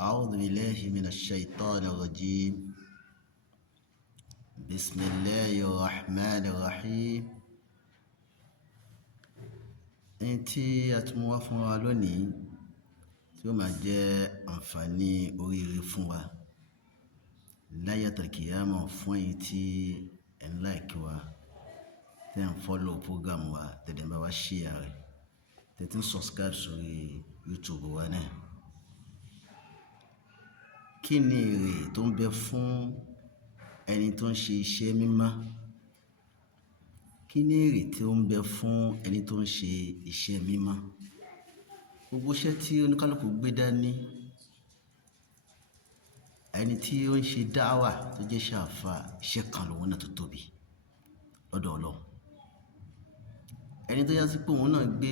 أعوذ بالله من الشيطان الرجيم. بسم الله الرحمن الرحيم. Ẹni tí a tún wá fún wa lónìí tí ó máa jẹ́ àǹfààní oríire fún wa láyé àtàkìyámọ̀ fún ẹ̀yin tí ẹ ń like wa, tẹ́ ń follow program wa, tẹ́ ń bá wa share rẹ̀, tẹ́ ń subscribe sórí YouTube wa náà. Kí ni èrè tó ń bẹ fún ẹni tó ń ṣe iṣẹ́ mímọ́? Kí ni èrè tí ó ń bẹ fún ẹni tó ń ṣe iṣẹ́ mímọ́? Gbogbo iṣẹ́ tí oníkálùkù gbé dání, ẹni tí ó ń ṣe dáwà tó jẹ́ ṣàfà, iṣẹ́ kan lòun náà tó tóbi lọ́dọ̀ Ọlọ́run. Ẹni tó yá sí pé òun náà gbé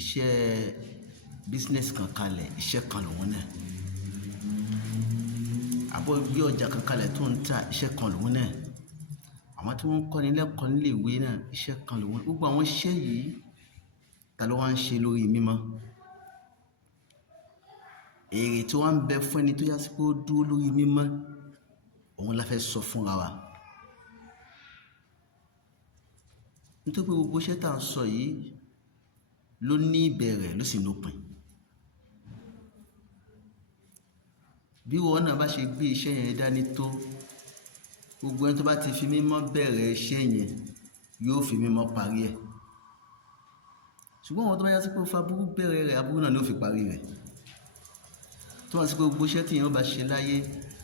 iṣẹ́ business kan kalẹ̀, iṣẹ́ kan lòun náà. Àbọ̀ gbé ọjà kan kalẹ̀ tó ń ta, iṣẹ́ kan lòun náà. Àwọn tí wọ́n ń kọ́ni lẹ́kọ̀ọ́ nílé ìwé náà, iṣẹ́ kan lòun. Gbogbo àwọn iṣẹ́ yìí ta ló wá ń ṣe lórí mímọ́? Èrè tí wọ́n ń bẹ fún ẹni tó yá sí pé ó dúró lórí mímọ́, òun la fẹ́ sọ fúnra wa. Nítorí pé gbogbo iṣẹ́ tá à ń sọ yìí ló ní ìbẹ̀rẹ̀ ló sì lópin. Bí wọn náà bá ṣe gbé iṣẹ́ yẹn dání tó, gbogbo ẹni tó bá ti fi mímọ́ bẹ̀rẹ̀ iṣẹ́ yẹn yóò fi mímọ́ parí ẹ̀. Ṣùgbọ́n àwọn tó bá yá sí pé ó fa aburú bẹ̀rẹ̀ rẹ̀, aburú náà ló fi parí rẹ̀. Tó wá sí pé gbogbo iṣẹ́ tí èèyàn bá ṣe láyé,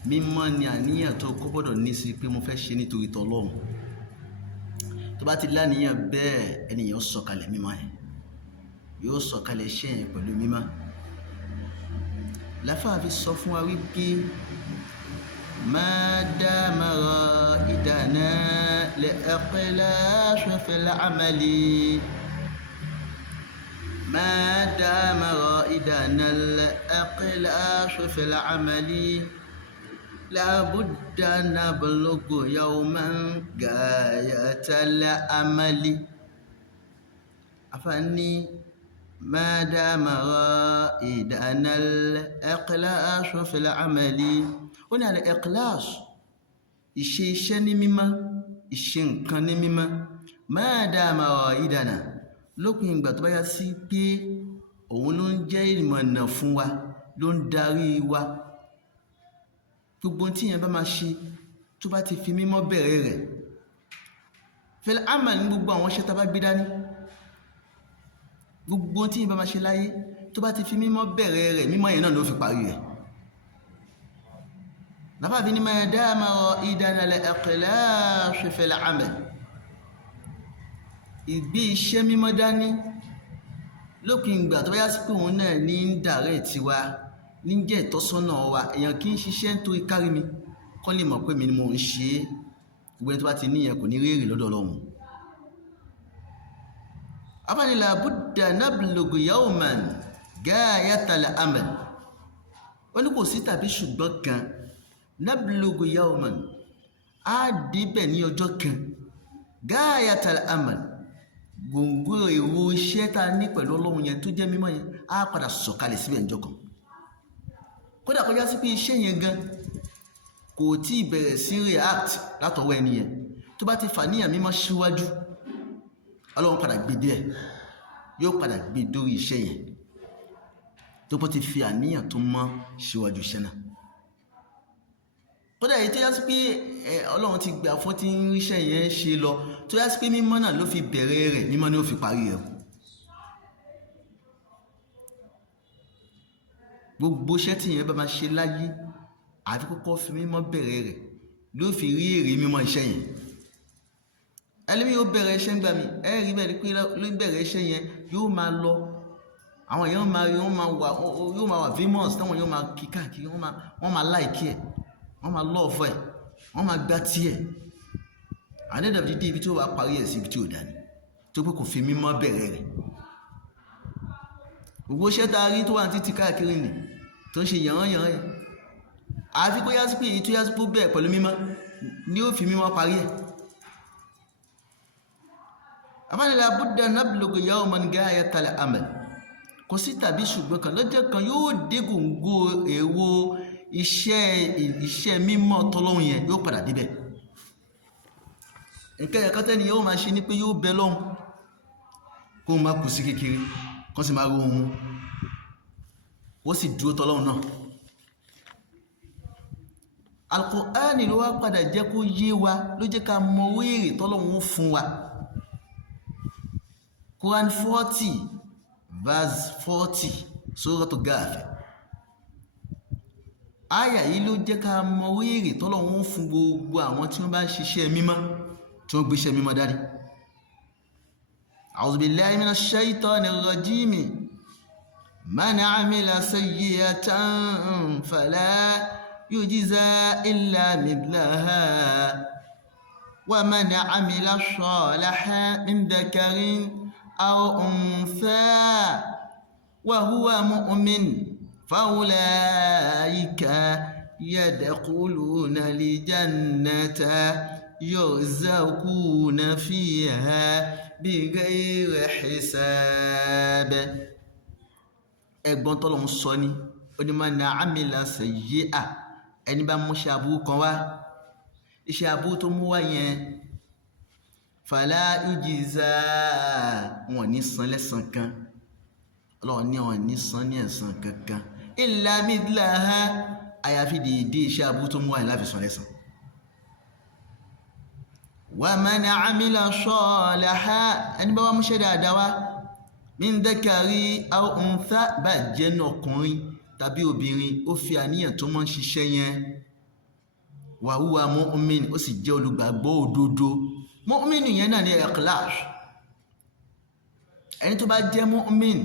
mímọ́ ni àníyàn tó kọ́ gbọ́dọ̀ ní sí pé mo fẹ́ ṣe nítorí t'Ọlọ́run. Tó bá ti láníyàn bẹ́ẹ̀, ẹnìyàn sọ̀kalẹ̀ mímọ́ ẹ̀, yóò sọ̀kalẹ̀ iṣẹ́ yẹn pẹ̀lú mímọ́. Láfáà fi sọ fún wa wípé ma dama ra'idana li'iqlash fil amali. ما دام رائدنا الإقلاش في العمل لابد نبلغ يوما غاية الأمل. أفني ما دام رائدنا الإقلاش في العمل. هنا الإقلاش iṣẹ́ ní mímọ́, iṣẹ́ nǹkan ní mímọ́. ما دام رائدنا lópin ìgbà tó bá yá sí pé òun ló ń jẹ́ ìmọ̀nà fún wa, ló ń darí wa. Gbogbo tí yẹn bá máa ṣe tó bá ti fi mímọ́ bẹ̀rẹ̀ rẹ̀, fil amal ní gbogbo àwọn iṣẹ́ tá bá gbé dání, gbogbo tí yẹn bá máa ṣe láyé tó bá ti fi mímọ́ bẹ̀rẹ̀ rẹ̀, mímọ́ yẹn náà ló fi parí rẹ̀. Nàfà fi ní ma dama ra'idana al-iqlash fil amal. Ìgbé iṣẹ́ mímọ́ dání lópin ìgbà tó bá yá sí pé òun náà ní ń dàrẹ́ tiwa, ní ń jẹ́ ìtọ́sọ́nà wa. Èèyàn kì í ṣiṣẹ́ nítorí kárí mi, kọ́ lè mọ̀ pé mi ni mo ń ṣe é. Gbogbo ẹni tó bá ti níyẹn kò ní rérè lọ́dọ̀ Ọlọ́run. Afáàní la budda nablughu yawman gayatal amal. Ó ní kò sí tàbí ṣùgbọ́n kan, nablughu yawman, á débẹ̀ ní ọjọ́ kan, gayatal amal, gbòǹgbò èrò iṣẹ́ tá a ní pẹ̀lú Ọlọ́run yẹn tó jẹ́ mímọ́ yẹn á padà sọ̀kalẹ̀ síbẹ̀ ńjọ́ kan. Kódà kọjá sí pé iṣẹ́ yẹn gan kò tí ì bẹ̀rẹ̀ sí react látọwọ́ ẹni yẹn, tó bá ti fàníyàn mímọ́ síwájú, Ọlọ́run padà gbé díẹ̀, yóò padà gbé dórí iṣẹ́ yẹn tó bó ti fi àníyàn tó mọ́ síwájú iṣẹ́ náà. Kódà èyí tó yá sí pé Ọlọ́run ti gbà fún tí ń ríṣẹ́ yẹn ṣe lọ, tó yá sí pé mímọ́ náà ló fi bẹ̀rẹ̀ rẹ̀, mímọ́ ni ó fi parí rẹ̀. Gbogbo iṣẹ́ tí yẹn bá máa ṣe láyé, àfi kọ́kọ́ fi mímọ́ bẹ̀rẹ̀ rẹ̀ ló fi rí èrè mímọ́ iṣẹ́ yẹn. Ẹlẹ́mi yóò bẹ̀rẹ̀ iṣẹ́ ń gbà mí, rí bẹ́ẹ̀ pé ló bẹ̀rẹ̀ iṣẹ́ yẹn yóò máa lọ. Àwọn èèyàn yóò máa wà famous, táwọn yóò máa kí káàkiri, wọ́n máa like ẹ̀, wọ́n máa love ẹ̀, wọ́n máa gbá tí ẹ̀. Àdéhùn dídí ibi tí ó wà parí ẹ̀ sí ibi tí ó dání, tó pé kò fi mímọ́ bẹ̀rẹ̀ rẹ̀. Gbogbo iṣẹ́ tá a rí tó wà ní títí káàkiri nì tó ń ṣe yànrán ẹ̀, àfi kó yá sí pé èyí tó yá sí pé ó bẹ̀rẹ̀ pẹ̀lú mímọ́ ni ó fi mímọ́ parí ẹ̀. Afáàní la budda nablughu yawman gayatal amal. kò sí tàbí ṣùgbọ́n kan lọ́jọ́ kan yóò dé góńgó èrò iṣẹ́ mímọ́ tọ́lọ́hun yẹn yóò padà débẹ̀. nǹkan ẹ̀kọ́ tẹ́ni yóò máa ṣe ni pé yóò bẹ lọ́hun kó máa kù sí kékeré kó sì máa ro ohun ó sì dúró tọ́lọ́hun náà. Al-Qur'ani ló wá padà jẹ́ kó yé wa ló jẹ́ ká mọ wéèrè tọ́lọ́hun fún wa. Quran 40 verse 40 Suratul Ghafir. Àyà yìí ló jẹ́ ká mọ wéèrè tọ́lọ́hun fún gbogbo àwọn tí wọ́n bá ń ṣiṣẹ́ mímọ́ tí wọ́n gbéṣẹ́ mímọ́ dání. A'udhu billahi minash shaitanir rajim. Man 'amila sayyi'atan fala yujza illa mithlaha wa man 'amila salihan min dhakarin aw untha wa huwa mu'min faulaika yadkhuluna al-jannata yurzaquna fiha bighayri hisab. Ẹ̀gbọ́n tọ́lọ́hun sọ ní ó ní man 'amila sayyi'a ẹni bá mú iṣẹ́ aburú kan wá iṣẹ́ aburú tó mú wá yẹn fala yujza wọn ní san lẹ́san kan Ọlọ́run ní wọn ní san ní ẹ̀san kankan illa mithlaha àyàfi dèédé iṣẹ́ aburú tó mú wá yẹn láfi san lẹ́san. Wa man 'amila salihan ẹni bá wá mú iṣẹ́ dáadáa wá min dhakari aw untha bá jẹ́ ní ọkùnrin tàbí obìnrin ó fi àníyàn tó mọ́ ń ṣiṣẹ́ yẹn wa huwa mu'min ó sì jẹ́ olùgbàgbọ́ òdodo. Mu'min yẹn náà ní ikhlas. ẹni tó bá jẹ́ mu'min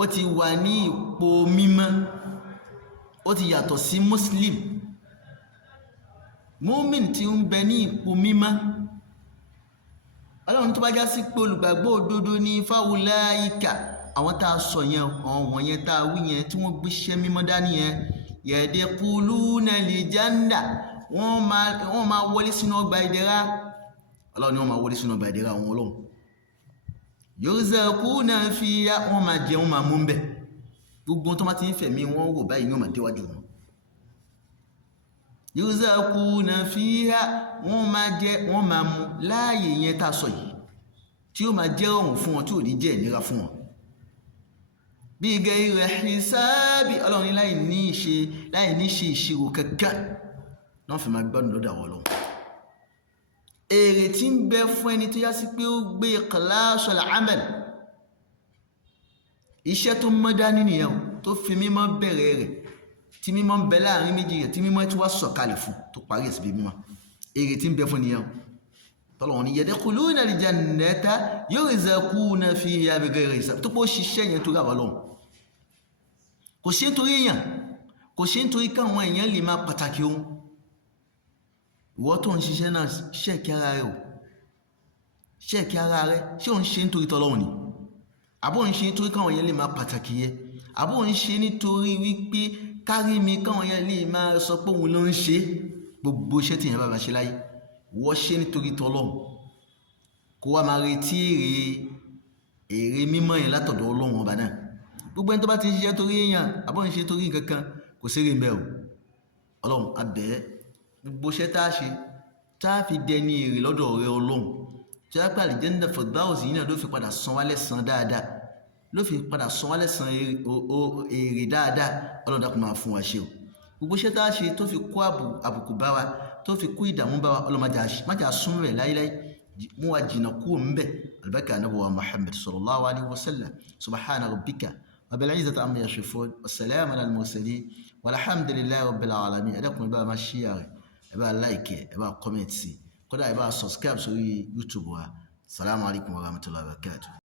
ó ti wà ní ipò mímọ́ ó ti yàtọ̀ sí muslim. Mu'min tí ń bẹ ní ipò mímọ́ Ọlọ́run tó bá já sí pé olùgbàgbọ́ òdodo ní faulaika àwọn tá a sọ yẹn àwọn yẹn tá a wí yẹn tí wọ́n gbéṣẹ́ mímọ́ dání yẹn yadkhuluna al-janna wọ́n máa wọlé sínú ọgbà ìdẹ̀ra. Ọlọ́run ni wọ́n máa wọlé sínú ọgbà ìdẹ̀ra àwọn Ọlọ́run. yurzaquna fiha wọ́n máa jẹ wọ́n máa mú bẹ̀ gbogbo tó máa ti ń fẹ̀mí wọ́n wò báyìí ní wọ́n máa déwájú wọn. yurzaquna fiha wọ́n máa jẹ wọ́n máa mú láàyè yẹn tá a sọ yìí tí ó máa jẹ́ ọ̀hún fún wọn tí ò ní jẹ́ ìnira fún wọn. Bí gẹ́rẹ́ hisabi Ọlọ́run láì ní ṣe ìṣirò kankan náà fi máa gbádùn lọ́dọ̀ àwọn Ọlọ́run. Èrè tí ń bẹ fún ẹni tó yá sí pé ó gbé ikhlasul amal iṣẹ́ tó mọ́ dání nìyẹn tó fi mímọ́ bẹ̀rẹ̀ rẹ̀ tí mímọ́ ń bẹ láàrin méjì rẹ̀ tí mímọ́ tí wá sọ̀kalẹ̀ fún tó parí ẹ̀ sí bí mímọ́. Èrè tí ń bẹ fún nìyẹn tọ́lọ́run ní yadkhuluna al-jannata yurzaquna fiha bighayri hisab tó pọ̀ ṣiṣẹ́ yẹn tó rábà lọ́hùn. Kò ṣe nítorí èèyàn kò ṣe nítorí káwọn èèyàn lè máa pàtàkì ohun. Ìwọ tó ń ṣiṣẹ́ náà ṣẹ́ẹ̀kì ara rẹ o ṣẹ́ẹ̀kì ara rẹ ṣé ò ń ṣe nítorí tọ́lọ́run ni àbó ń ṣe nítorí káwọn èèyàn lè máa pàtàkì yẹ àbó ń ṣe nítorí wípé kárí mi káwọn èèyàn lè máa sọ pé òun ló ń ṣe gbogbo iṣẹ́ tí èèyàn bá ṣe láyé wọ́n ṣe nítorí tọ́lọ́run kó wá máa retí èrè mímọ́ yẹn látọ̀dọ̀ Ọlọ́run ọba náà. Gbogbo ẹni tó bá ti ń ṣiṣẹ́ torí èèyàn àbọ̀ ń ṣe torí nǹkan kan kò sérè mbẹ́ o. Ọlọ́run abẹ́ gbogbo iṣẹ́ tá a ṣe tá a fi dẹni èrè lọ́dọ̀ ọ̀rẹ́ Ọlọ́run tí a pàlì Janna Firdaus yìí náà ló fi padà san wá lẹ́san dáadáa ló fi padà san wá lẹ́san èrè dáadáa. Ọlọ́run dákun máa fún wa ṣe o. Gbogbo iṣẹ́ tá a ṣe tó fi kó àbùkù bá wa tó fi kó ìdààmú bá wa Ọlọ́run má jà sún rẹ̀ láíláí mú wa jìnnà kúrò ńbẹ̀ albarka Ànábì wa Muhammad sallallahu alaihi wasallam. Subhana rabbika rabbil izzati amma yasifun wa salamun alal mursalin walhamdulillahi rabbil alamin. Ẹ dákun ẹ bá máa share rẹ̀ ẹ bá like ẹ bá comment sí kódà ẹ bá subscribe sórí YouTube wa. Assalamu alaikum wa rahmatullahi wa barakatuh.